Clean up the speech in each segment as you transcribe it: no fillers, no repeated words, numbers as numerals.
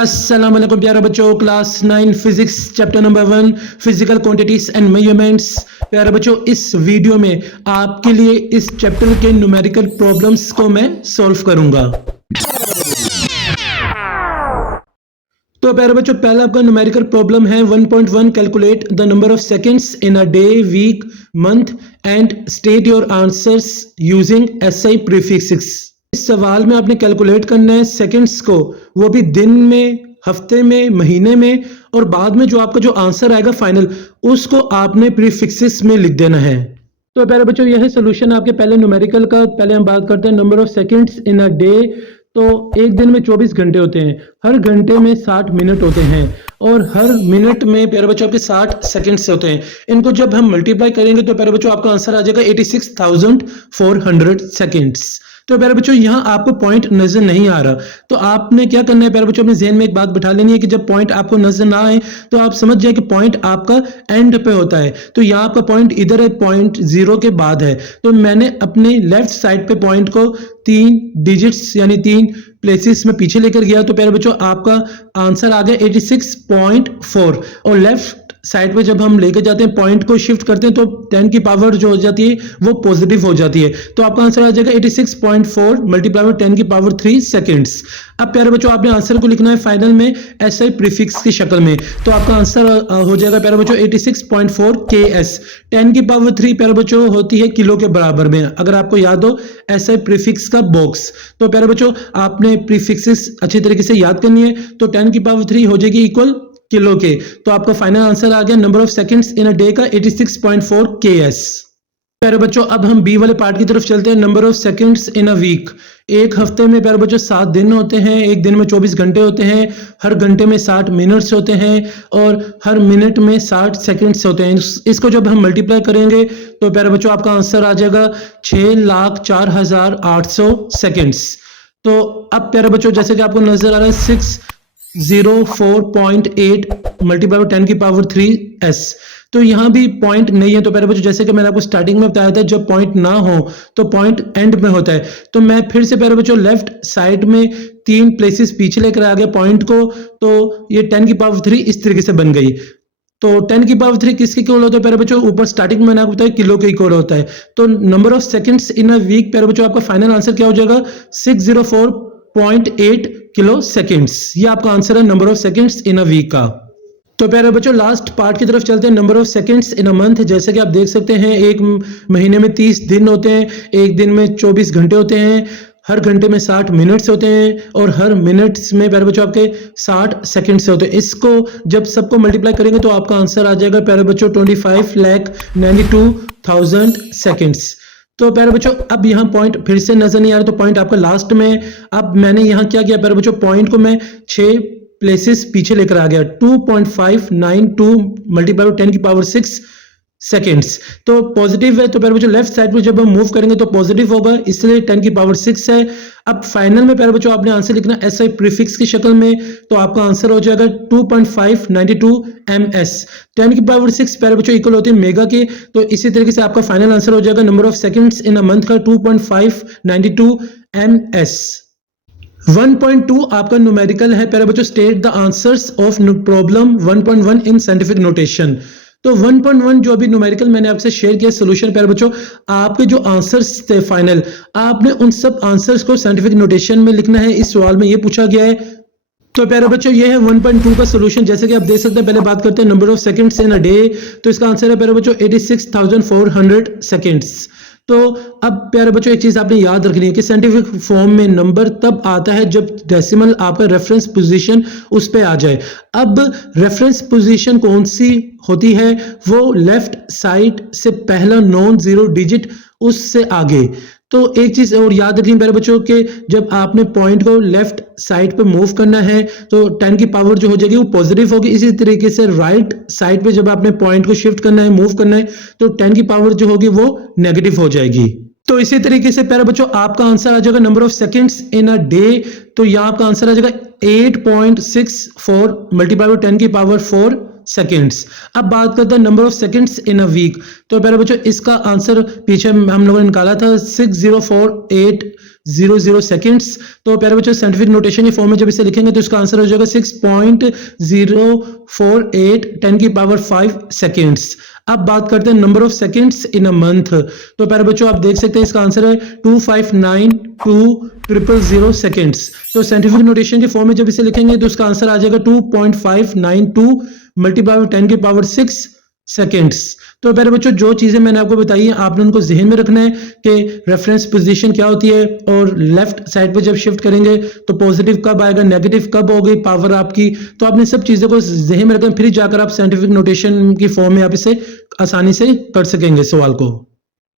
अस्सलाम वालेकुम प्यारे बच्चों, class 9 physics chapter number 1 physical quantities and measurements. प्यारे बच्चों, इस वीडियो में आपके लिए इस चैप्टर के न्यूमेरिकल प्रॉब्लम्स को मैं सॉल्व करूंगा। तो प्यारे बच्चों, पहला आपका न्यूमेरिकल प्रॉब्लम है 1.1। Calculate the number of seconds in a day, week, month and state your answers using SI prefixes. इस सवाल में आपने कैलकुलेट करना है सेकंड्स को, वो भी दिन में, हफ्ते में, महीने में, और बाद में जो आपका जो आंसर आएगा फाइनल, उसको आपने प्रीफिक्सेस में लिख देना है। तो प्यारे बच्चों, यह है सोल्यूशन आपके पहले न्यूमेरिकल का। पहले हम बात करते हैं number of seconds in a day. तो एक दिन में 24 घंटे होते हैं, हर घंटे में 60 मिनट होते हैं, और हर मिनट में प्यारे बच्चों आपके 60 सेकंड्स होते हैं। इनको जब हम मल्टीप्लाई करेंगे तो प्यारे बच्चों आपका आंसर आ जाएगा 86,400 सेकंड्स। तो प्यारे बच्चों, यहाँ आपको पॉइंट नजर नहीं आ रहा, तो आपने क्या करना है प्यारे बच्चों, अपने ज़हन में एक बात बिठा लेनी है कि जब पॉइंट आपको नजर ना आए तो आप समझ जाए कि पॉइंट आपका एंड पे होता है। तो यहाँ आपका पॉइंट इधर है, पॉइंट 0 के बाद है। तो मैंने अपने लेफ्ट साइड पे पॉइंट को 3 डिजिट्स यानी 3 प्लेसेस में पीछे लेकर गया। तो प्यारे बच्चों, आपका आंसर आ गया 86.4। और लेफ्ट साइड पे जब हम लेके जाते हैं, पॉइंट को शिफ्ट करते हैं, तो 10 की पावर जो हो जाती है वो पॉजिटिव हो जाती है। तो आपका आंसर आ जाएगा 86.4 मल्टीप्लाई बाय 10 की पावर 3 सेकंड्स। अब प्यारे बच्चों, आपने आंसर को लिखना है फाइनल में एसआई प्रीफिक्स की शक्ल में। तो आपका आंसर हो जाएगा प्यारे बच्चों 86.4 KS। 10 की पावर 3 प्यारे बच्चों होती है किलो के बराबर में, अगर आपको याद हो एसआई प्रीफिक्स का बॉक्स। तो प्यारे बच्चों, आपने प्रीफिक्सेस अच्छी तरीके से याद करनी है। तो 10 की पावर 3 हो जाएगी इक्वल किलो के। तो आपका फाइनल आंसर आ गया number of seconds in a day का 86.4 KS। प्यारे बच्चों, अब हम बी वाले पार्ट की तरफ चलते हैं। Number of seconds in a week. एक हफ्ते में प्यारे बच्चों 7 दिन होते हैं, एक दिन में 24 घंटे होते हैं, हर घंटे में 60 मिनट्स होते हैं, और हर मिनट में 60 सेकंड्स होते हैं। इसको जब हम मल्टीप्लाई करेंगे तो प्यारे बच्चों आपका आंसर आ जाएगा 6,04,800 सेकंड्स। तो अब प्यारे बच्चों, जैसे कि आपको नजर आ रहा है 604.8 मल्टीप्लाई बाय 10 की पावर 3S। तो यहां भी पॉइंट नहीं है। तो प्यारे बच्चों, जैसे कि मैंने आपको स्टार्टिंग में बताया था, जब पॉइंट ना हो तो पॉइंट एंड में होता है। तो मैं फिर से प्यारे बच्चों लेफ्ट साइड में 3 प्लेसेस पीछे लेकर आ गया पॉइंट को। तो ये 10 की पावर 3 इस तरीके से बन गई। तो 10 की पावर 3 किसके इक्वल होता है प्यारे बच्चों? ऊपर स्टार्टिंग में मैंने आपको बताया किलो के इक्वल होता है। तो number of seconds in a week प्यारे बच्चों आपका फाइनल आंसर क्या हो जाएगा 604.8 किलो सेकंड्स। ये आपका आंसर है number of seconds in a week का। तो प्यारे बच्चों, लास्ट पार्ट की तरफ चलते हैं। Number of seconds in a month. जैसे कि आप देख सकते हैं, एक महीने में 30 दिन होते हैं, एक दिन में 24 घंटे होते हैं, हर घंटे में 60 मिनट्स होते हैं, और हर मिनट्स में प्यारे बच्चों आपके 60 सेकंड्स होते हैं। इसको जब सबको मल्टीप्लाई करेंगे तो आपका आंसर आ जाएगा प्यारे बच्चों 25,92,000 सेकंड्स। तो प्यारे बच्चों, अब यहाँ पॉइंट फिर से नजर नहीं आ रहा, तो पॉइंट आपका लास्ट में। अब मैंने यहाँ क्या किया प्यारे बच्चों, पॉइंट को मैं 6 प्लेसेस पीछे लेकर आ गया। 2.592 मल्टीप्लाई बाय 10 की पावर 6 सेकेंड्स। तो पॉजिटिव है, तो प्यारे बच्चों लेफ्ट साइड में जब हम मूव करेंगे तो पॉजिटिव होगा, इसलिए 10 की पावर 6 है। अब फाइनल में प्यारे बच्चों आपने आंसर लिखना एसआई प्रीफिक्स की शक्ल में। तो आपका आंसर हो जाएगा 2.592 MS। 10 की पावर 6 प्यारे बच्चों इक्वल होती है मेगा के। तो इसी तरीके से आपका फाइनल आंसर हो जाएगा number of seconds in a month का 2.592 MS। 1.2 आपका न्यूमेरिकल है प्यारे बच्चों। State the answers of problem 1.1 in scientific notation. तो 1.1 जो अभी न्यूमेरिकल मैंने आपसे शेयर किया सोल्यूशन प्यारे बच्चों, आपके जो आंसर्स थे फाइनल, आपने उन सब आंसर्स को साइंटिफिक नोटेशन में लिखना है। इस सवाल में ये पूछा गया है। तो प्यारे बच्चों, ये है 1.2 का सोल्यूशन। जैसे कि आप देख सकते हैं, पहले बात करते हैं number of seconds in a day. तो इसका आंसर है प्यारे बच्चों 86,400 सेकंड्स। तो अब प्यारे बच्चों, एक चीज आपने याद रखनी है कि साइंटिफिक फॉर्म में नंबर तब आता है जब डेसिमल आपका रेफरेंस पोजीशन उस पे आ जाए। अब रेफरेंस पोजीशन कौन सी होती है? वो लेफ्ट साइड से पहला नॉन जीरो डिजिट उससे आगे। तो एक चीज और याद रखनी प्यारे बच्चों के जब आपने पॉइंट को लेफ्ट साइड पे मूव करना है तो 10 की पावर जो हो जाएगी वो पॉजिटिव होगी। इसी तरीके से राइट साइड पे जब आपने पॉइंट को शिफ्ट करना है, मूव करना है, तो 10 की पावर जो होगी वो नेगेटिव हो जाएगी। तो इसी तरीके से प्यारे बच्चों आपका आंसर आ जाएगा number of seconds in a day. तो यहाँ आपका आंसर आ जाएगा 8.64 मल्टीप्लाई बाय 10 की पावर 4 सेकेंड्स। अब बात करते हैं number of seconds in a week. तो प्यारे बच्चों इसका आंसर पीछे हम लोगों ने निकाला था 6048 6.00 सेकेंड्स। तो प्यारे बच्चों साइंटिफिक नोटेशन की फॉर्म में जब इसे लिखेंगे तो इसका आंसर हो जाएगा 6.048 10⁻5 सेकेंड्स। अब बात करते हैं number of seconds in a month. तो प्यारे बच्चों आप देख सकते हैं इसका आंसर है 2592000 सेकेंड्स। तो साइंटिफिक नोटेशन के फॉर्म में जब इसे लिखेंगे तो इसका आंसर आ जाएगा 2.592 मल्टीप्लाई 10⁻6 सेकेंड्स। तो प्यारे बच्चों जो चीजें मैंने आपको बताई है आपने उनको जहन में रखना है कि रेफरेंस पोजीशन क्या होती है और लेफ्ट साइड पे जब शिफ्ट करेंगे तो पॉजिटिव कब आएगा, नेगेटिव कब होगी पावर आपकी। तो आपने सब चीजों को जहन में रखें, फिर जाकर आप साइंटिफिक नोटेशन की फॉर्म में आप इसे आसानी से कर सकेंगे सवाल को।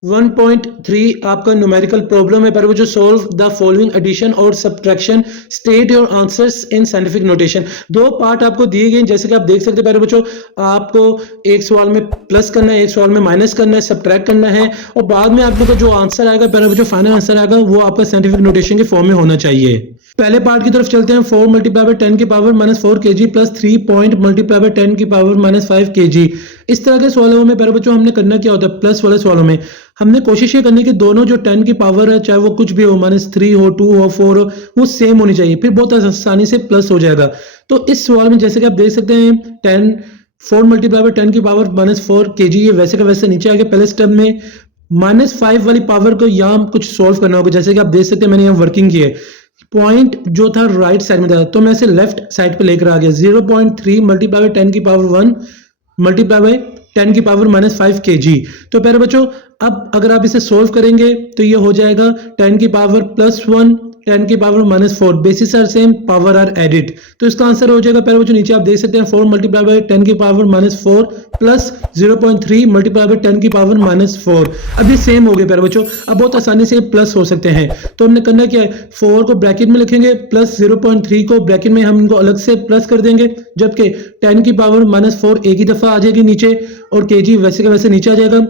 1.3 आपका न्यूमेरिकल प्रॉब्लम है। पर वो जो सोल्व द फॉलोइंग एडिशन और subtraction, state your answers in scientific notation. दो पार्ट आपको दिए गए जैसे कि आप देख सकते हैं प्यारे बच्चों, आपको एक सवाल में प्लस करना है, एक सवाल में माइनस करना है, सब्ट्रैक्ट करना है और बाद में आपको जो आंसर आएगा प्यारे बच्चों, फाइनल आंसर आएगा वो आपका साइंटिफिक नोटेशन के फॉर्म में होना चाहिए। पहले पार्ट की तरफ चलते हैं। 4 मल्टीप्लाई बाय 10 की power -4 kg plus 3 point multiply by 10 की पावर -5 kg। इस तरह के सवालों में प्यारे बच्चों हमने करना क्या होता है, प्लस वाले सवालों में हमने कोशिश ये करनी कि दोनों जो 10 की पावर है चाहे वो कुछ भी हो, -3 हो, 2 हो, 4 हो, वो सेम होनी चाहिए, फिर बहुत आसानी से प्लस हो जाएगा। तो इस सवाल में जैसे कि आप देख सकते हैं 4 मल्टीप्लाई बाय 10 की पावर -4 kg, ये वैसे का वैसे नीचे आ गया। पहले स्टेप में -5 वाली पावर को यहाँ कुछ सोल्व करना होगा। जैसे कि आप देख सकते हैं मैंने यहाँ वर्किंग की है, पॉइंट जो था राइट साइड में था तो मैं इसे लेफ्ट साइड पे लेकर आ गया। 0.3 मल्टीप्लाई बाय 10 की पावर 1 मल्टीप्लाई बाय 10 की पावर -5 kg। तो प्यारे बच्चों अब अगर आप इसे सोल्व करेंगे तो ये हो जाएगा 10 की पावर +1 10 की power -4, basis are same, power are added. तो इसका आंसर हो जाएगा प्यारे बच्चों नीचे आप देख सकते हैं 4 मल्टीप्लाई बाय 10 की पावर -4 प्लस 0.3 मल्टीप्लाई बाय 10 की पावर -4। अब ये सेम हो गए प्यारे बच्चों, अब बहुत आसानी से प्लस हो सकते हैं। तो हमने करना क्या है, 4 को ब्रैकेट में लिखेंगे प्लस 0.3 को ब्रैकेट में हम इनको अलग से प्लस कर देंगे, जबकि 10 की पावर -4 एक ही दफा आ जाएगी नीचे और kg वैसे का वैसे नीचे आ जाएगा।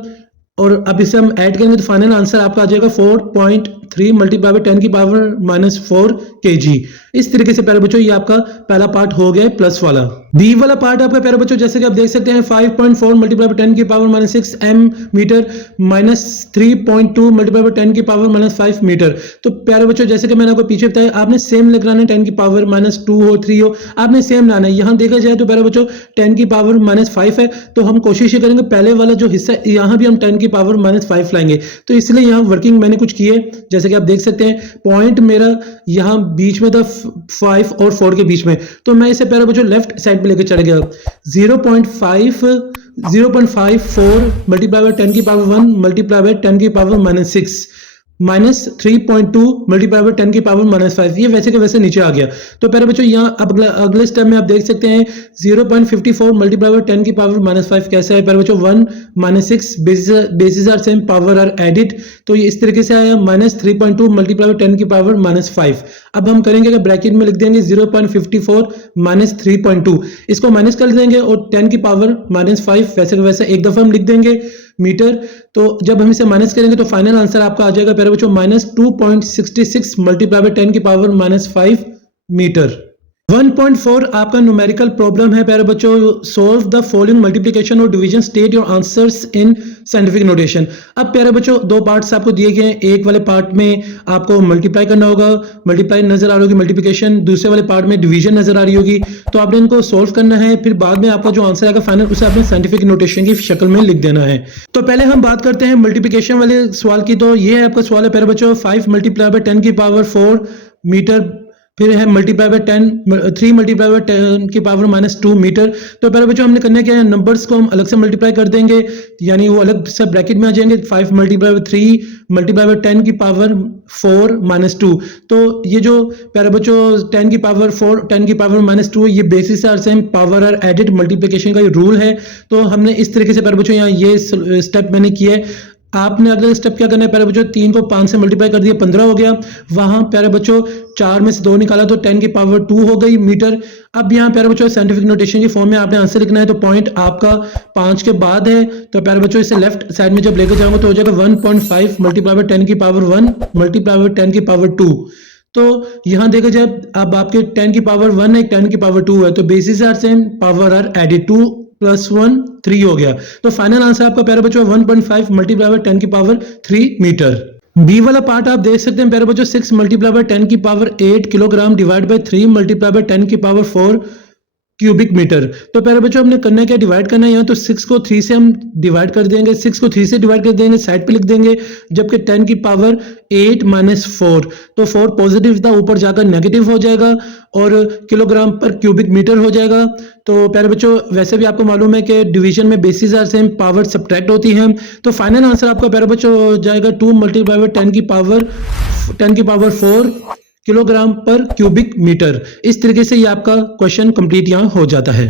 और अब इसे हम ऐड करेंगे तो फाइनल आंसर आपका आ जाएगा 4.3 मल्टीप्लाई बाय 10 की पावर -4 kg। इस तरीके से प्यारे बच्चों ये आपका पहला पार्ट हो गया प्लस वाला। बी वाला पार्ट आपका प्यारे बच्चों जैसे कि आप देख सकते हैं 5.4 मल्टीप्लाई बाय 10 की power -6 m metre -3.2 multiply by 10 की पावर -5 मीटर। तो प्यारे बच्चों जैसे कि मैंने आपको पीछे बताया आपने सेम लिखना है, 10 की पावर -2 हो 3 हो आपने सेम लाना है। यहाँ देखा जाए तो प्यारे बच्चों 10 की पावर -5 है तो हम कोशिश ये करेंगे पहले वाला जो हिस्सा यहाँ भी हम 10 की पावर -5 लाएंगे। तो इसलिए यहाँ वर्किंग मैंने कुछ की है जैसे कि आप देख सकते हैं पॉइंट मेरा यहाँ बीच में था 5 और 4 के बीच में, तो मैं इसे प्यारे बच्चों लेफ्ट साइड पे लेकर चढ़ गया। 0.54 मल्टीप्लाई बाय 10 की पावर 1 मल्टीप्लाई बाय 10 की पावर -6 -3.2 मल्टीप्लाई बाय 10 की पावर -5, ये वैसे के वैसे नीचे आ गया। तो प्यारे बच्चों यहाँ अब अगले स्टेप में आप देख सकते हैं 0.54 मल्टीप्लाई बाय 10 की पावर -5 कैसा है प्यारे बच्चों, 1 -6 basis are same, power are added. तो ये इस तरीके से आया -3.2 मल्टीप्लाई बाय 10 की पावर -5। अब हम करेंगे कि ब्रैकेट में लिख देंगे 0.54 -3.2, इसको माइनस कर देंगे और 10 की पावर -5 वैसे का वैसे एक दफा हम लिख देंगे मीटर। तो जब हम इसे माइनस करेंगे तो फाइनल आंसर आपका आ जाएगा प्यारे बच्चों -2.66 मल्टीप्लाई बाय 10 की पावर -5 मीटर। 1.4 आपका न्यूमेरिकल प्रॉब्लम है प्यारे बच्चों, सोल्व द फॉलोइंग मल्टीप्लिकेशन और division, state your answers in scientific notation. अब प्यारे बच्चों दो पार्ट्स आपको दिए गए हैं, एक वाले पार्ट में आपको मल्टीप्लाई करना होगा, मल्टीप्लाई नजर आ रही होगी मल्टीप्लिकेशन, दूसरे वाले पार्ट में डिवीजन नजर आ रही होगी। तो आपने इनको सोल्व करना है, फिर बाद में आपका जो आंसर आएगा फाइनल उसे आपने साइंटिफिक नोटेशन की शक्ल में लिख देना है। तो पहले हम बात करते हैं मल्टीप्लिकेशन वाले सवाल की। तो ये है आपका सवाल है प्यारे बच्चों 5 मल्टीप्लाई बाय 10 की पावर 4 मीटर, फिर है मल्टीप्लाई बाय 3 मल्टीप्लाई बाय 10 की पावर -2 मीटर। तो पहले बच्चों हमने करना क्या है, नंबर्स को हम अलग से मल्टीप्लाई कर देंगे, यानी वो अलग से ब्रैकेट में आ जाएंगे। 5 मल्टीप्लाई बाय 3 मल्टीप्लाई बाय 10 की पावर 4 -2। तो ये जो प्यारे बच्चों 10 की पावर 4 10 की पावर -2 ये basis are same, power are added, multiplication का ये रूल है। तो हमने इस तरीके से प्यारे बच्चों यहाँ ये स्टेप मैंने किया है। आपने अगला स्टेप क्या करना है प्यारे बच्चों, 3 को 5 से मल्टीप्लाई कर दिया 15 हो गया, वहां प्यारे बच्चों 4 में से 2 निकाला तो 10 की पावर 2 हो गई मीटर। अब यहाँ प्यारे बच्चों साइंटिफिक नोटेशन की फॉर्म में आपने आंसर लिखना है, तो पॉइंट आपका 5 के बाद है, तो प्यारे बच्चों इसे लेफ्ट साइड में जब लेकर जाऊंगा तो हो जाएगा 1.5 मल्टीप्लाई बाय 10 की पावर 1 मल्टीप्लाई बाय 10 की पावर 2। तो यहाँ देखा जाए अब आपके 10 की पावर 1 है, 10 की पावर 2 है, तो basis are same, power are added, 2 + 1 3 हो गया। तो फाइनल आंसर आपका प्यारे बच्चों 1.5 मल्टीप्लाई बाय 10 की पावर 3 मीटर। बी वाला पार्ट आप देख सकते हैं प्यारे बच्चों 6 मल्टीप्लाई बाय 10 की power 8 kilogram divide by 3 multiply by 10 की पावर 4 क्यूबिक मीटर। तो प्यारे बच्चों हमने करना है क्या, डिवाइड करना है यहाँ, तो 6 को 3 से हम डिवाइड कर देंगे, 6 को 3 से डिवाइड कर देंगे, साइड पे लिख देंगे, जबकि 10 की पावर 8 माइनस 4, तो 4 पॉजिटिव था, ऊपर जाकर नेगेटिव हो जाएगा और किलोग्राम पर क्यूबिक मीटर हो जाएगा। तो प्यारे बच्चों वैसे भी आपको मालूम है कि डिवीजन में basis are same, power subtract होती है। तो फाइनल आंसर आपका प्यारे बच्चों हो जाएगा 2 मल्टीप्लाई बाय 10 की power 4 kilogram per cubic metre. इस तरीके से ये आपका क्वेश्चन कंप्लीट यहाँ हो जाता है।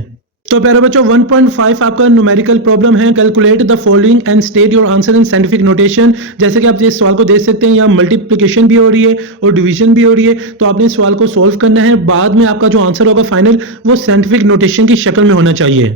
तो प्यारे बच्चों 1.5 आपका न्यूमेरिकल प्रॉब्लम है, calculate the following and state your answer in scientific notation. जैसे कि आप इस सवाल को देख सकते हैं, यहाँ मल्टीप्लिकेशन भी हो रही है और डिवीजन भी हो रही है, तो आपने इस सवाल को सोल्व करना है। बाद में आपका जो आंसर होगा फाइनल, वो साइंटिफिक नोटेशन की शक्ल में होना चाहिए।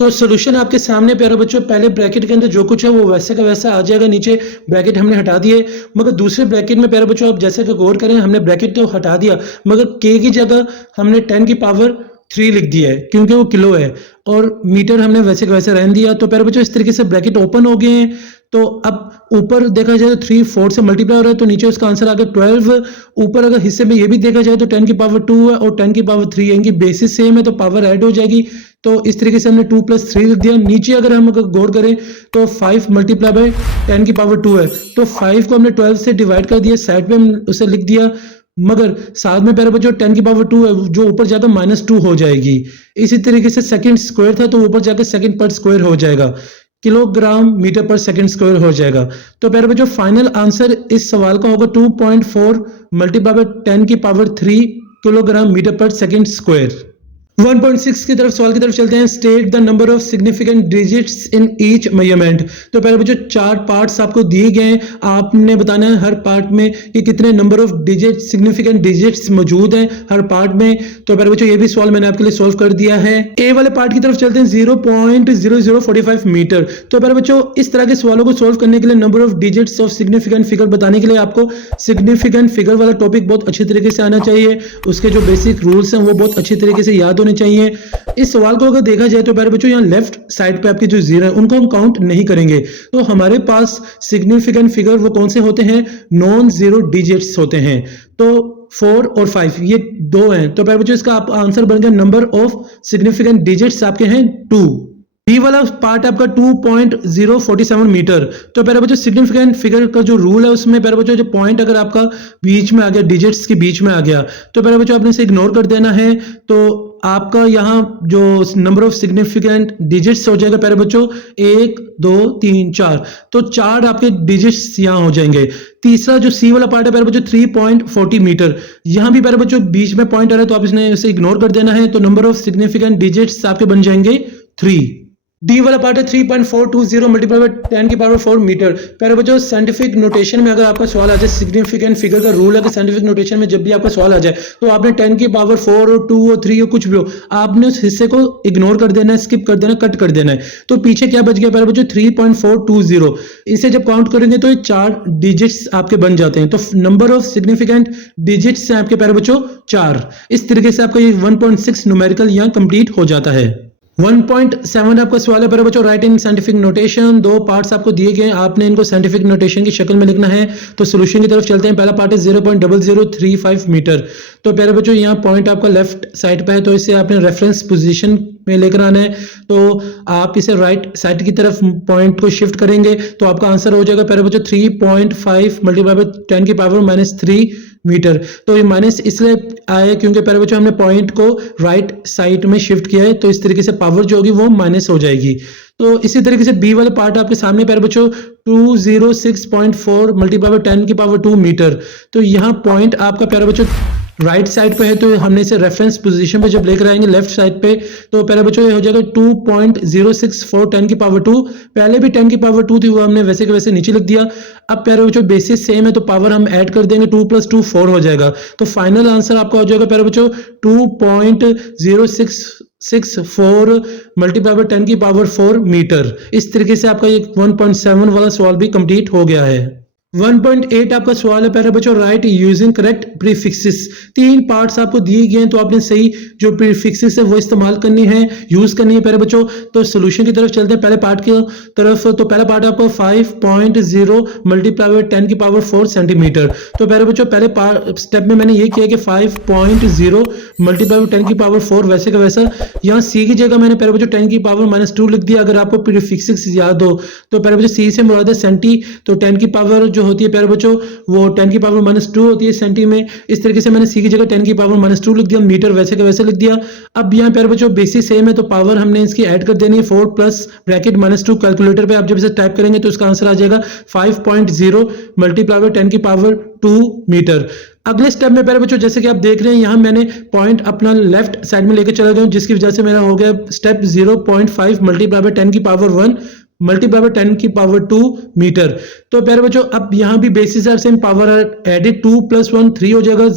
तो सोल्यूशन आपके सामने प्यारे बच्चों, पहले ब्रैकेट के अंदर जो कुछ है वो वैसे का वैसा आ जाएगा, नीचे ब्रैकेट हमने हटा दिए, मगर दूसरे ब्रैकेट में प्यारे बच्चों आप जैसे कि गौर करें, हमने ब्रैकेट तो हटा दिया मगर के की जगह हमने 10 की पावर 3 लिख दिया है क्योंकि वो किलो है, और मीटर हमने वैसे का वैसे रहने दिया। तो प्यारे बच्चों इस तरीके से ब्रैकेट ओपन हो गए हैं। तो अब ऊपर देखा जाए तो 3 4 से मल्टीप्लाई हो रहा है, तो नीचे उसका आंसर आ गया 12। ऊपर अगर हिस्से में ये भी देखा जाए तो 10 की पावर 2 है और 10 की पावर 3 है, इनकी बेसिस सेम है तो पावर ऐड हो जाएगी। तो इस तरीके से हमने 2 + 3 लिख दिया। नीचे अगर हम गौर करें तो 5 मल्टीप्लाई बाय 10 की पावर 2 है, तो 5 को हमने 12 से डिवाइड कर दिया, साइड पे हम उसे लिख दिया, मगर साथ में प्यारे बच्चों 10 की पावर 2 है जो ऊपर जाकर -2 हो जाएगी। इसी तरीके से सेकंड स्क्वायर था तो ऊपर जाकर सेकंड पर स्क्वायर हो जाएगा, किलोग्राम मीटर पर सेकंड स्क्वायर हो जाएगा। तो प्यारे बच्चों फाइनल आंसर इस सवाल का होगा 2.4 मल्टीप्लाई बाय 10 की पावर 3 किलोग्राम मीटर पर सेकंड स्क्वायर। 1.6 की तरफ सवाल की तरफ चलते हैं। State the number of significant digits in each measurement. तो पहले बच्चों 4 पार्ट्स आपको दिए गए हैं, आपने बताना है हर पार्ट में कि कितने number of digit significant digits मौजूद हैं हर पार्ट में। तो पहले बच्चों ये भी सवाल मैंने आपके लिए सोल्व कर दिया है। ए वाले पार्ट की तरफ चलते हैं 0.0045 मीटर। तो पहले बच्चों इस तरह के सवालों को सोल्व करने के लिए number of digits of significant figure बताने के लिए आपको सिग्निफिकेंट फिगर वाला टॉपिक बहुत अच्छे तरीके से आना चाहिए, उसके जो बेसिक रूल्स हैं वो बहुत अच्छे तरीके से याद होने चाहिए। इस सवाल को अगर देखा जाए तो प्यारे बच्चों यहाँ लेफ्ट साइड पे आपके जो जीरो है उनको हम काउंट नहीं करेंगे। तो हमारे पास सिग्निफिकेंट फिगर वो कौन से होते हैं, नॉन जीरो डिजिट्स होते हैं। तो 4 और 5 ये 2 हैं। तो प्यारे बच्चों इसका आंसर बन गया नंबर ऑफ सिग्निफिकेंट डिजिट्स आपके हैं 2। बी वाला पार्ट आपका 2.047 मीटर। तो प्यारे बच्चों सिग्निफिकेंट फिगर का जो रूल है उसमें प्यारे बच्चों जो पॉइंट अगर आपका बीच में आ गया, डिजिट्स के बीच में आ गया, तो प्यारे बच्चों आपने इसे इग्नोर कर देना है। तो आपका यहाँ जो नंबर ऑफ सिग्निफिकेंट डिजिट्स हो जाएगा प्यारे बच्चों 1 2 3 4, तो 4 आपके डिजिट्स यहाँ हो जाएंगे। तीसरा जो सी वाला पार्ट है प्यारे बच्चों 3.40 मीटर, यहाँ भी प्यारे बच्चों बीच में पॉइंट आ रहा है तो आप इसने इसे इग्नोर कर देना है। तो नंबर ऑफ सिग्निफिकेंट डिजिट्स आपके बन जाएंगे 3। डी वाला पार्ट है 3.420 मल्टीप्लाई बाय 10 की पावर 4 मीटर। प्यारे बच्चों साइंटिफिक नोटेशन में अगर आपका सवाल आ जाए, सिग्निफिकेंट फिगर का रूल है कि साइंटिफिक नोटेशन में जब भी आपका सवाल आ जाए तो आपने 10 की पावर 4 और 2 और 3 और कुछ भी हो, आपने उस हिस्से को इग्नोर कर देना है, स्किप कर देना, कट कर देना है। तो पीछे क्या बच गया प्यारे बच्चों 3.420, इसे जब काउंट करेंगे तो ये 4 डिजिट्स आपके बन जाते हैं। तो नंबर ऑफ सिग्निफिकेंट डिजिट्स हैं आपके प्यारे बच्चों 4। इस तरीके से आपका ये 1.6 न्यूमेरिकल यहाँ कंप्लीट हो जाता है। 1.7 आपका सवाल है प्यारे बच्चों, right in scientific notation. 2 parts आपको दिए गए, आपने इनको साइंटिफिक नोटेशन की शक्ल में लिखना है। तो सॉल्यूशन की तरफ चलते हैं। पहला पार्ट है 0.0035 मीटर। तो प्यारे बच्चों यहाँ पॉइंट आपका लेफ्ट साइड पे है तो इसे आपने रेफरेंस पोजीशन में लेकर आना है। तो आप इसे राइट साइड की तरफ पॉइंट को शिफ्ट करेंगे तो आपका आंसर हो जाएगा प्यारे बच्चों 3.5 मल्टीप्लाई बाय 10 की पावर -3 मीटर। तो ये माइनस इसलिए आया क्योंकि प्यारे बच्चों हमने पॉइंट को राइट साइड में शिफ्ट किया है, तो इस तरीके से पावर जो होगी वो माइनस हो जाएगी। तो इसी तरीके से बी वाले पार्ट आपके सामने प्यारे बच्चों 206.4 मल्टीप्लाई बाय 10 की पावर 2 मीटर। तो यहाँ पॉइंट आपका प्यारे बच्चों राइट साइड पे है तो हमने इसे रेफरेंस पोजीशन पे जब लेकर आएंगे लेफ्ट साइड पे, तो प्यारे बच्चों ये हो जाएगा 2.064 10 की पावर 2। पहले भी 10 की पावर 2 थी वो हमने वैसे के वैसे नीचे लिख दिया। अब प्यारे बच्चों बेसिस सेम है तो पावर हम ऐड कर देंगे, 2 + 2 4 हो जाएगा। तो फाइनल आंसर आपका हो जाएगा प्यारे बच्चों 2.0664 मल्टीप्लाई बाय 10 की पावर 4 मीटर। इस तरीके से आपका ये 1.7 वाला सवाल भी कंप्लीट हो गया है। 1.8 आपका सवाल है प्यारे बच्चों, right using correct prefixes. 3 parts आपको दिए गए हैं, तो आपने सही जो प्रीफिक्सेस है वो इस्तेमाल करनी है, यूज करनी है प्यारे बच्चों। तो सोल्यूशन की तरफ चलते हैं पहले पार्ट की तरफ। तो पहला पार्ट आपको 5.0 मल्टीप्लाई बाय 10 की पावर 4 सेंटीमीटर। तो प्यारे बच्चों पहले स्टेप में मैंने ये किया कि 5.0 मल्टीप्लाई बाय 10 की पावर 4 वैसे का वैसा। यहाँ सी की जगह मैंने प्यारे बच्चों 10 की पावर -2 लिख दिया। अगर आपको प्रीफिक्सेस याद हो तो प्यारे बच्चों सी से मुराद है सेंटी, तो 10 की पावर जो होती है प्यारे बच्चों वो 10 की पावर -2 होती है सेंटी में। इस तरीके से मैंने सी की जगह 10 की पावर -2 लिख दिया, मीटर वैसे का वैसे लिख दिया। अब यहाँ प्यारे बच्चों बेसिस सेम है तो पावर हमने इसकी ऐड कर देनी है 4 प्लस ब्रैकेट -2। कैलकुलेटर पे आप जब इसे टाइप करेंगे तो इसका आंसर आ जाएगा 5.0 मल्टीप्लाई बाय 10 की पावर 2 मीटर। अगले स्टेप में प्यारे बच्चों जैसे कि आप देख रहे हैं यहाँ मैंने पॉइंट अपना लेफ्ट साइड में लेकर चला गया, जिसकी वजह से मेरा हो गया स्टेप 0.5 मल्टीप्लाई बाय 10 की पावर 1 मल्टीप्लाई बाय 10 की पावर 2 मीटर। तो प्यारे बच्चों अब यहाँ भी basis are same, power added 2 + 1 3 हो जाएगा।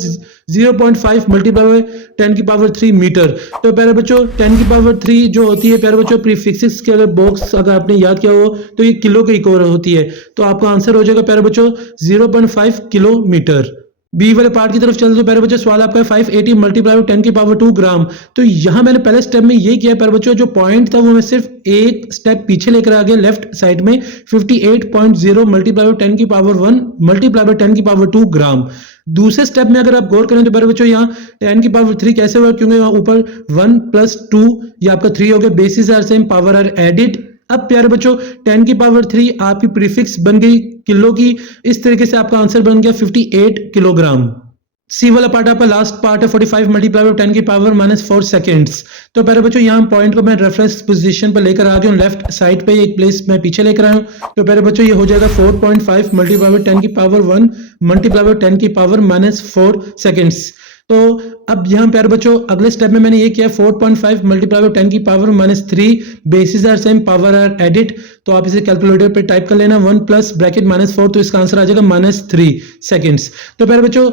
0.5 मल्टीप्लाई बाय 10 की पावर 3 मीटर। तो प्यारे बच्चों 10 की पावर 3 जो होती है प्यारे बच्चों प्रीफिक्सेस के अगर बॉक्स अगर आपने याद किया हो तो ये किलो के इक्वल होती है। तो आपका आंसर हो जाएगा प्यारे बच्चों 0.5 किलोमीटर। बी वाले पार्ट की तरफ चलते तो प्यारे बच्चों सवाल आपका है 580 मल्टीप्लाई बाय 10 की पावर 2 ग्राम। तो यहाँ मैंने पहले स्टेप में ये किया प्यारे बच्चों, जो पॉइंट था वो मैं सिर्फ एक स्टेप पीछे लेकर आ गया लेफ्ट साइड में। 58.0 मल्टीप्लाई बाय 10 की पावर 1 मल्टीप्लाई बाय 10 की पावर 2 ग्राम। दूसरे स्टेप में अगर आप गौर करें तो प्यारे बच्चों यहाँ 10 की पावर 3 कैसे हुआ, क्योंकि यहाँ ऊपर 1 + 2 ये आपका 3 हो गया। Basis are same, power are added. अब प्यारे बच्चों 10 की पावर 3 आपकी प्रीफिक्स बन गई किलो की। इस तरीके से आपका आंसर बन गया 58 किलोग्राम। सी वाला पार्ट आपका लास्ट पार्ट है 45 मल्टीप्लाई बाय 10 की पावर -4 सेकेंड्स। तो प्यारे बच्चों यहाँ पॉइंट को मैं रेफरेंस पोजीशन पर लेकर आ गया हूँ, लेफ्ट साइड पे एक प्लेस मैं पीछे लेकर आया हूँ। तो प्यारे बच्चों ये हो जाएगा 4.5 मल्टीप्लाई बाय 10 की पावर 1 मल्टीप्लाई बाय 10 की पावर -4 सेकेंड्स। तो अब यहाँ प्यारे बच्चों अगले स्टेप में मैंने ये किया 4.5 मल्टीप्लाई बाय 10 की power -3। Basis are same, power are added. तो आप इसे कैलकुलेटर पे टाइप कर लेना 1 प्लस ब्रैकेट -4, तो इसका आंसर आ जाएगा -3 सेकेंड्स। तो प्यारे बच्चों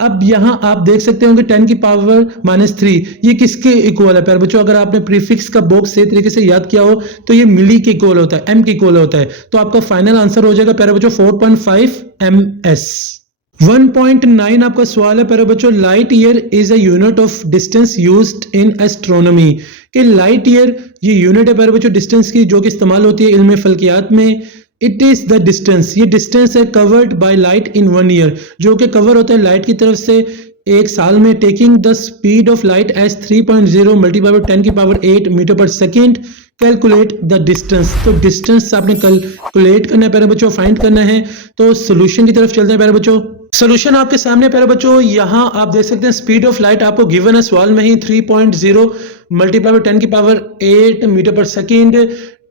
अब यहाँ आप देख सकते होंगे 10 की पावर -3 ये किसके इक्वल है प्यारे बच्चों। अगर आपने प्रीफिक्स का बॉक्स सही तरीके से याद किया हो तो ये मिली के इक्वल होता है, एम के इक्वल होता है। तो आपका फाइनल आंसर हो जाएगा प्यारे बच्चों 4.5 ms। 1.9 आपका सवाल है प्यारे बच्चों, light year is a unit of distance used in astronomy. कि लाइट ईयर ये यूनिट है प्यारे बच्चों डिस्टेंस की, जो कि इस्तेमाल होती है इल्म फल्कियात में। इट इज द डिस्टेंस, ये डिस्टेंस है covered by light in 1 year, जो कि कवर होता है लाइट की तरफ से एक साल में। Taking the speed of light as 3.0 multiply by 10 की power 8 metre per second. Calculate the distance. तो डिस्टेंस आपने कैलकुलेट करना है प्यारे बच्चों, फाइंड करना है। तो सोल्यूशन की तरफ चलते हैं प्यारे बच्चों। सोल्यूशन आपके सामने प्यारे बच्चों, यहाँ आप देख सकते हैं स्पीड ऑफ लाइट आपको गिवन है सवाल में ही 3.0 मल्टीप्लाई बाय 10 की power 8 metre per second.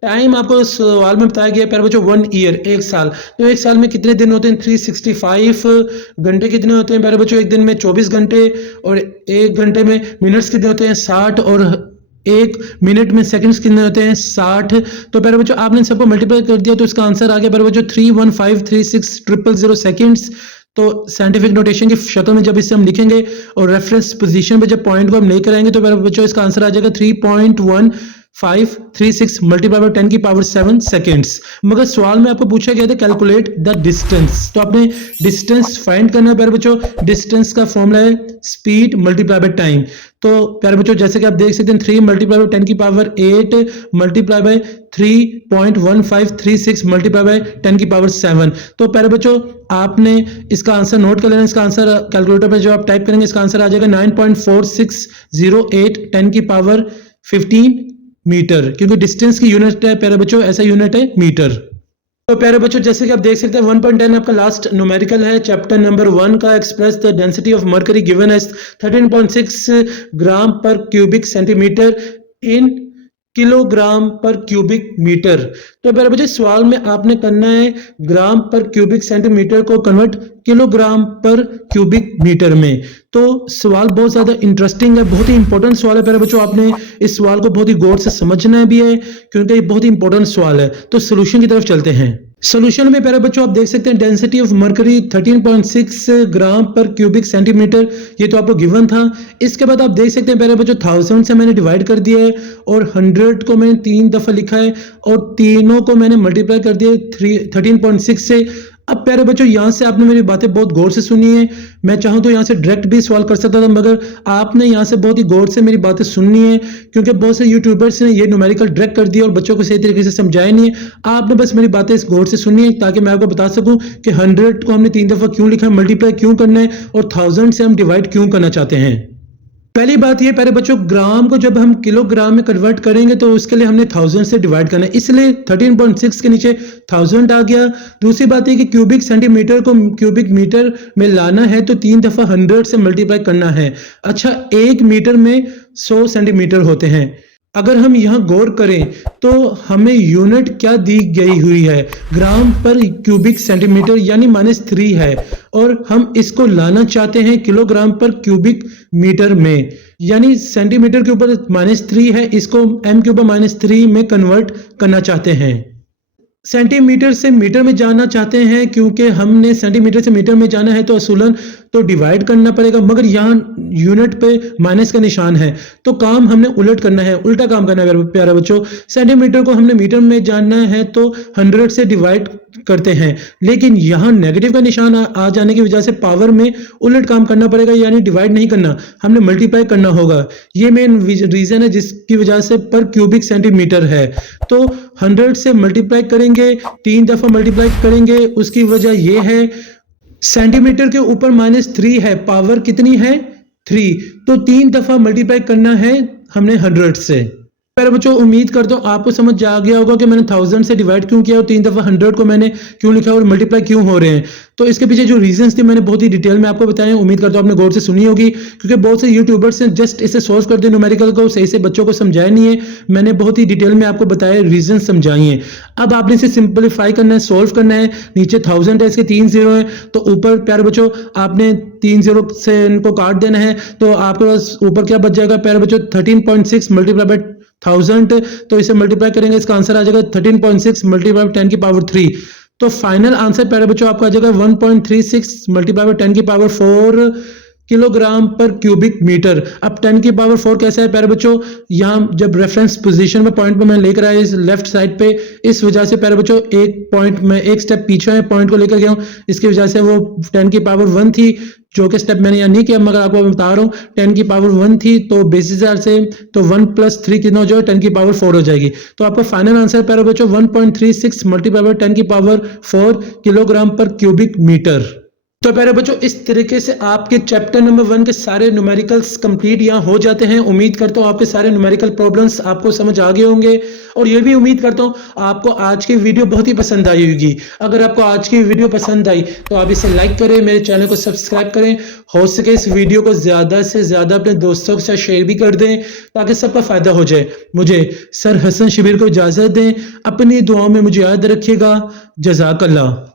Time आपको सवाल में बताया गया प्यारे बच्चों 1 ईयर, एक साल। तो एक साल में कितने दिन होते हैं 365 घंटे कितने होते हैं प्यारे बच्चों, एक दिन में 24 घंटे, और एक घंटे में मिनट्स कितने होते हैं 60, और एक मिनट में सेकंड्स कितने होते हैं 60। तो प्यारे बच्चों आपने सबको मल्टीप्लाई कर दिया तो इसका आंसर आ गया प्यारे बच्चों 31536,000 सेकंड्स। तो साइंटिफिक नोटेशन की शक्ल में जब इसे हम लिखेंगे और रेफरेंस पोजीशन पे जब पॉइंट को हम लेकर आएंगे तो प्यारे बच्चों इसका आंसर आ जाएगा 3.1536 मल्टीप्लाई बाय 10 की पावर 7 सेकेंड्स। मगर सवाल में आपको पूछा गया था कैलकुलेट द डिस्टेंस। तो आपने डिस्टेंस फाइंड करना है प्यारे बच्चों। डिस्टेंस का फॉर्मूला है स्पीड मल्टीप्लाई बाय टाइम। तो प्यारे बच्चों जैसे कि आप देख सकते हैं 3 मल्टीप्लाई बाय 10 की power 8 multiply by 3.1536 multiply by 10 की पावर 7। तो प्यारे बच्चों आपने इसका आंसर नोट कर लेना। इसका आंसर कैलकुलेटर पे जो आप टाइप करेंगे इसका आंसर आ जाएगा 9.4608 10 की पावर 15 मीटर, क्योंकि डिस्टेंस की यूनिट है प्यारे बच्चों, ऐसा यूनिट है मीटर। तो प्यारे बच्चों जैसे कि आप देख सकते हैं 1.10 आपका लास्ट न्यूमेरिकल है चैप्टर नंबर 1 का। Express the density of mercury given as 13.6 gram per cubic centimetre in kilogram per cubic metre. तो प्यारे बच्चों सवाल में आपने करना है ग्राम पर क्यूबिक सेंटीमीटर को convert kilogram per cubic metre में। तो सवाल बहुत ज्यादा इंटरेस्टिंग है, बहुत ही इंपॉर्टेंट सवाल है प्यारे बच्चों। आपने इस सवाल को बहुत ही गौर से समझना भी है क्योंकि ये बहुत ही इंपॉर्टेंट सवाल है। तो सोल्यूशन की तरफ चलते हैं। सोल्यूशन में प्यारे बच्चों आप देख सकते हैं density of mercury 13.6 gram per cubic centimetre, ये तो आपको गिवन था। इसके बाद आप देख सकते हैं प्यारे बच्चों 1000 से मैंने डिवाइड कर दिया है और 100 को मैंने 3 दफा लिखा है और तीनों को मैंने मल्टीप्लाई कर दिया 13.6 से। अब प्यारे बच्चों, यहाँ से आपने मेरी बातें बहुत गौर से सुनी है। मैं चाहूँ तो यहाँ से डायरेक्ट भी सवाल कर सकता था, मगर आपने यहाँ से बहुत ही गौर से मेरी बातें सुननी है, क्योंकि बहुत से यूट्यूबर्स ने ये न्यूमेरिकल डायरेक्ट कर दिया और बच्चों को सही तरीके से समझाया नहीं है। आपने बस मेरी बातें इस गौर से सुननी है, ताकि मैं आपको बता सकूं कि 100 को हमने 3 दफा क्यों लिखा है, मल्टीप्लाई क्यों करना है और 1000 से हम डिवाइड क्यों करना चाहते हैं। पहली बात ये प्यारे बच्चों, ग्राम को जब हम किलोग्राम में कन्वर्ट करेंगे तो उसके लिए हमने 1000 से डिवाइड करना है, इसलिए 13.6 के नीचे 1000 आ गया। दूसरी बात ये कि क्यूबिक सेंटीमीटर को क्यूबिक मीटर में लाना है तो 3 दफा 100 से मल्टीप्लाई करना है। अच्छा, 1 मीटर में 100 सेंटीमीटर होते हैं। अगर हम यहाँ गौर करें तो हमें यूनिट क्या दी गई हुई है, ग्राम पर क्यूबिक सेंटीमीटर यानी -3 है, और हम इसको लाना चाहते हैं किलोग्राम पर क्यूबिक मीटर में, यानी सेंटीमीटर के ऊपर -3 है, इसको m के ऊपर -3 में कन्वर्ट करना चाहते हैं। सेंटीमीटर से मीटर में जाना चाहते हैं, क्योंकि हमने सेंटीमीटर से मीटर में जाना है तो असूलन तो डिवाइड करना पड़ेगा, मगर यहाँ यूनिट पे माइनस का निशान है, तो काम हमने उलट करना है, उल्टा काम करना है प्यारे बच्चों। सेंटीमीटर को हमने मीटर में जानना है तो 100 से डिवाइड करते हैं, लेकिन यहाँ नेगेटिव का निशान आ जाने की वजह से पावर में उलट काम करना पड़ेगा, यानी डिवाइड नहीं करना, हमने मल्टीप्लाई करना होगा। ये मेन रीजन है जिसकी वजह से पर क्यूबिक सेंटीमीटर है। तो 100 से मल्टीप्लाई करेंगे, 3 दफा मल्टीप्लाई करेंगे, उसकी वजह यह है सेंटीमीटर के ऊपर -3 है, पावर कितनी है 3, तो 3 दफा मल्टीप्लाई करना है हमने 100 से। प्यारे बच्चों, उम्मीद करता हूँ आपको समझ आ गया होगा कि मैंने 1000 से डिवाइड क्यों किया और 3 दफा 100 को मैंने क्यों लिखा और मल्टीप्लाई क्यों हो रहे हैं। तो इसके पीछे जो रीजंस थे मैंने बहुत ही डिटेल में आपको बताया। उम्मीद करता हूँ आपने गौर से सुनी होगी, क्योंकि बहुत से यूट्यूबर्स ने जस्ट इसे सॉल्व कर दिया, न्यूमेरिकल को सही से बच्चों को समझाया नहीं है। मैंने बहुत ही डिटेल में आपको बताया, रीजन समझाई है। अब आपने इसे सिंपलीफाई करना है, सोल्व करना है। नीचे 1000 है, इसके 3 0 है, तो ऊपर प्यारे बच्चों आपने 3 0 से इनको काट देना है, तो आपके पास ऊपर क्या बच जाएगा प्यारे बच्चों 13.6 मल्टीप्लाई बाय 1000, तो इसे मल्टीप्लाई करेंगे, इसका आंसर आ जाएगा 13.6 मल्टीप्लाई 10 की पावर 3। तो फाइनल आंसर प्यारे बच्चों आपका आ जाएगा 1.36 मल्टीप्लाई बाय 10 की power 4 kilogram per cubic metre. अब 10 की पावर 4 कैसा है प्यारे बच्चों, यहाँ जब रेफरेंस पोजीशन में पॉइंट पे मैं लेकर आया इस लेफ्ट साइड पे, इस वजह से प्यारे बच्चों एक पॉइंट में एक स्टेप पीछे है, पॉइंट को लेकर गया हूँ, इसकी वजह से वो 10 की पावर 1 थी, जो कि स्टेप मैंने यहाँ नहीं किया, मगर आपको बता रहा हूँ 10 की पावर 1 थी, तो बेसिस से तो 1 + 3 कितना हो जाएगा 10 की पावर 4 हो जाएगी। तो आपका फाइनल आंसर प्यारे बच्चों 1.36 मल्टीप्लाई बाय 10 की power 4 kilogram per cubic metre. तो प्यारे बच्चों, इस तरीके से आपके चैप्टर नंबर 1 के सारे न्यूमेरिकल्स कंप्लीट यहाँ हो जाते हैं। उम्मीद करता हूँ आपके सारे न्यूमेरिकल प्रॉब्लम्स आपको समझ आ गए होंगे, और ये भी उम्मीद करता हूँ आपको आज की वीडियो बहुत ही पसंद आई होगी। अगर आपको आज की वीडियो पसंद आई तो आप इसे लाइक करें, मेरे चैनल को सब्सक्राइब करें, हो सके इस वीडियो को ज्यादा से ज्यादा अपने दोस्तों के साथ शेयर भी कर दें, ताकि सबका फायदा हो जाए। मुझे सर हसन शबीर को इजाजत दें, अपनी दुआओं में मुझे याद रखिएगा। जज़ाकल्लाह।